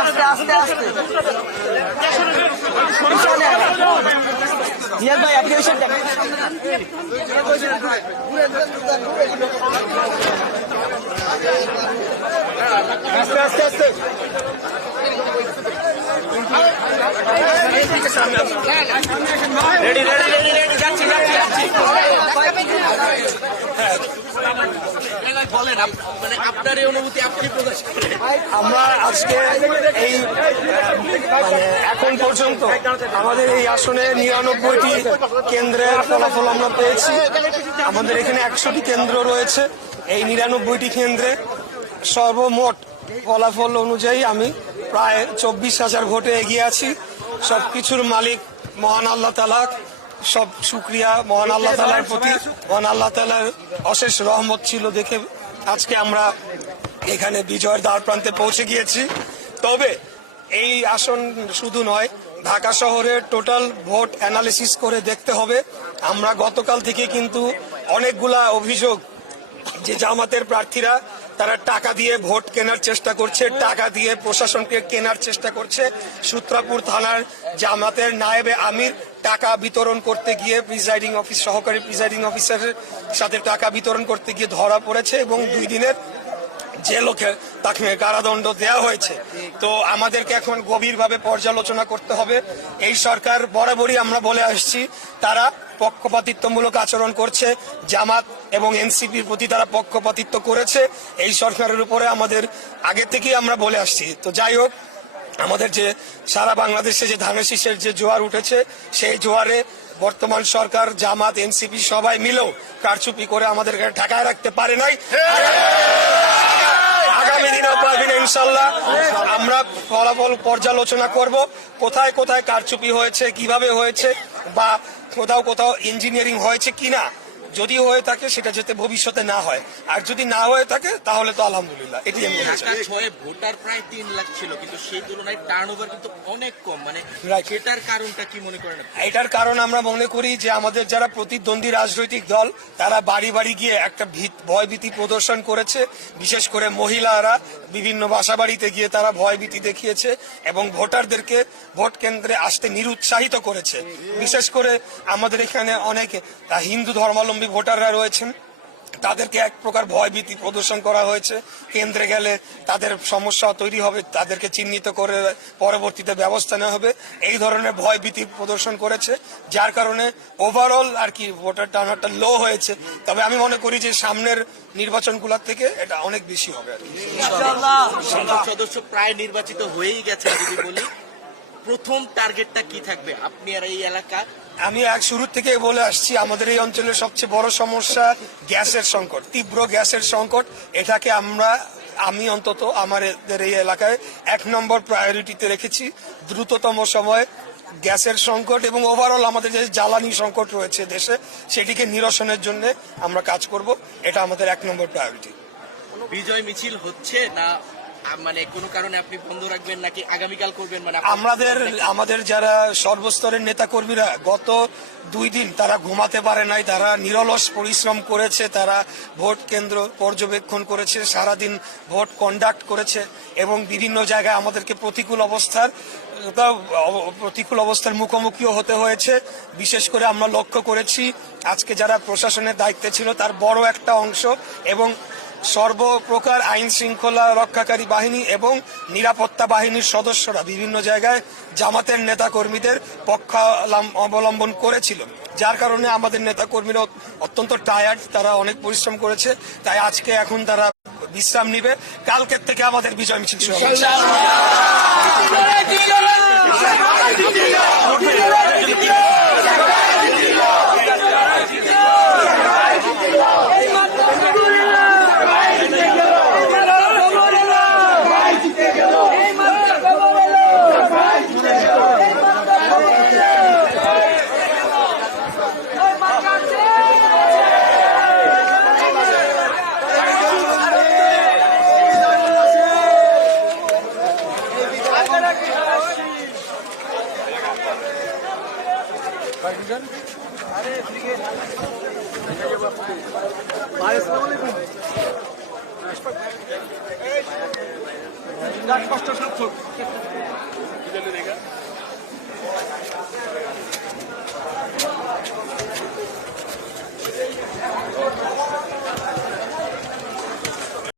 আস্তে আস্তে জিয়াদ ভাই আপনি এসে দেখেন আস্তে আস্তে আস্তে রেডি রেডি রেডি রেডি যাচ্ছি যাচ্ছি যাচ্ছি বলেন মানে আপনার এই অনুভূতি আপনি প্রকাশ করেন। আমরা আজকে এই মানে এখন পর্যন্ত আমাদের এই আসনে 99টি কেন্দ্রের ফলাফল আমরা পেয়েছি। আমাদের এখানে 100টি কেন্দ্র রয়েছে। এই 99টি কেন্দ্রে সর্বমোট ফলাফল অনুযায়ী আমি প্রায় 24,000 ভোটে এগিয়ে আছি। সবকিছুর মালিক মহান আল্লাহ তাআলা, সব শুকরিয়া মহান আল্লাহ তাআলার প্রতি। মহান আল্লাহ তাআলার অশেষ রহমত ছিল দেখে আজকে আমরা এখানে বিজয়ের দ্বার প্রান্তে পৌঁছে গিয়েছি। তবে এই আসন শুধু নয়, ঢাকা শহরের টোটাল ভোট অ্যানালিসিস করে দেখতে হবে। আমরা গতকাল থেকে কিন্তু অনেকগুলা অভিযোগ যে জামাতের প্রার্থীরা তারা টাকা দিয়ে ভোট কেনার চেষ্টা করছে, টাকা দিয়ে প্রশাসনকে কেনার চেষ্টা করছে। সূত্রাপুর থানার জামাতের নায়েবে আমির টাকা বিতরণ করতে গিয়ে সহকারী প্রিজাইডিং অফিসারের সাথে টাকা বিতরণ করতে গিয়ে ধরা পড়েছে এবং 2 দিনের জেলকে তাকে কারাদণ্ড দেওয়া হয়েছে। তো আমাদেরকে এখন গভীরভাবে পর্যালোচনা করতে হবে। এই সরকার বরাবরই আমরা বলে আসছি তারা পক্ষপাতিত্বমূলক আচরণ করছে, জামাত এবং এনসিপির প্রতি তারা পক্ষপাতিত্ব করেছে। এই সরকারের উপরে আমাদের আগে থেকেই আমরা বলে আসছি। তো যাই হোক, আমাদের যে সারা বাংলাদেশে যে ধানের শীষের যে জোয়ার উঠেছে, সেই জোয়ারে বর্তমান সরকার জামাত এনসিপি সবাই মিলেও কারচুপি করে আমাদেরকে ঠেকায় রাখতে পারে নাই। আগামী দিনেও পারবেন ইনশাল্লাহ। আমরা ফলাফল পর্যালোচনা করব, কোথায় কোথায় কারচুপি হয়েছে, কিভাবে হয়েছে, বা কোথাও কোথাও ইঞ্জিনিয়ারিং হয়েছে কিনা। যদি হয়ে থাকে সেটা যাতে ভবিষ্যতে না হয়, আর যদি না হয়ে থাকে তাহলে তো আলহামদুলিল্লাহ। এটি ভোটার প্রায় 3 লাখ ছিল, কিন্তু সেই তুলনায় টার্নওভার কিন্তু অনেক কম। মানে এটার কারণটা কি মনে করেন? এটার কারণ আমরা মনে করি যে আমাদের যারা প্রতিদ্বন্দ্বী রাজনৈতিক দল তারা বাড়ি বাড়ি গিয়ে একটা ভয়ভীতি প্রদর্শন করেছে। বিশেষ করে মহিলারা বিভিন্ন বাসাবাড়িতে গিয়ে তারা ভয়ভীতি দেখিয়েছে এবং ভোটারদেরকে ভোট কেন্দ্রে আসতে নিরুৎসাহিত করেছে। বিশেষ করে আমাদের এখানে অনেক হিন্দু ধর্মাবলম্বী ভোটাররা রয়েছেন, তাদেরকে এক প্রকার ভয়ভীতি প্রদর্শন করা হয়েছে। কেন্দ্রে গেলে তাদের সমস্যা তৈরি হবে, তাদেরকে চিহ্নিত করে পরবর্তীতে ব্যবস্থা নেওয়া হবে, এই ধরনের ভয়ভীতি প্রদর্শন করেছে, যার কারণে ওভারঅল আর কি ভোটার টার্নআউটটা লো হয়েছে। তবে আমি মনে করি যে সামনের নির্বাচনগুলোর থেকে এটা অনেক বেশি হবে আর কি। সংসদ সদস্য প্রায় নির্বাচিত হয়েই গেছে। যদি বলি প্রথম টার্গেটটা কি থাকবে আপনি আর এই এলাকা? আমি শুরু থেকে বলে আসছি, আমাদের এই অঞ্চলের সবচেয়ে বড় সমস্যা গ্যাসের সংকট, তীব্র গ্যাসের সংকট। এটাকে আমি অন্তত আমাদের এই এলাকায় 1 নম্বর প্রায়োরিটিতে রেখেছি। দ্রুততম সময়ে গ্যাসের সংকট এবং ওভারঅল আমাদের যে জ্বালানি সংকট রয়েছে দেশে, সেটিকে নিরসনের জন্য আমরা কাজ করব। এটা আমাদের 1 নম্বর প্রায়োরিটি। বিজয় মিছিল হচ্ছে না, মানে কোনো কারণে আপনি বন্ধ রাখবেন নাকি আগামীকাল করবেন? মানে আমাদের যারা সর্বস্তরের নেতা কর্মীরা গত 2 দিন তারা ঘুমাতে পারে নাই, তারা নিরলস পরিশ্রম করেছে, তারা ভোট কেন্দ্র পর্যবেক্ষণ করেছে, সারাদিন ভোট কন্ডাক্ট করেছে এবং বিভিন্ন জায়গায় আমাদেরকে প্রতিকূল অবস্থার মুখোমুখিও হতে হয়েছে। বিশেষ করে আমরা লক্ষ্য করেছি আজকে যারা প্রশাসনের দায়িত্বে ছিল তার বড় একটা অংশ এবং সর্বপ্রকার আইন শৃঙ্খলা রক্ষাকারী বাহিনী এবং নিরাপত্তা বাহিনীর সদস্যরা বিভিন্ন জায়গায় জামাতের নেতা কর্মীদের পক্ষ অবলম্বন করেছিল, যার কারণে আমাদের নেতা কর্মীরা অত্যন্ত টায়ার্ড, তারা অনেক পরিশ্রম করেছে। তাই আজকে এখন তারা বিশ্রাম নিবে, কালকের থেকে আমাদের বিজয় মিছিল শুরু হবে। ভাই আসসালামু আলাইকুম। কষ্ট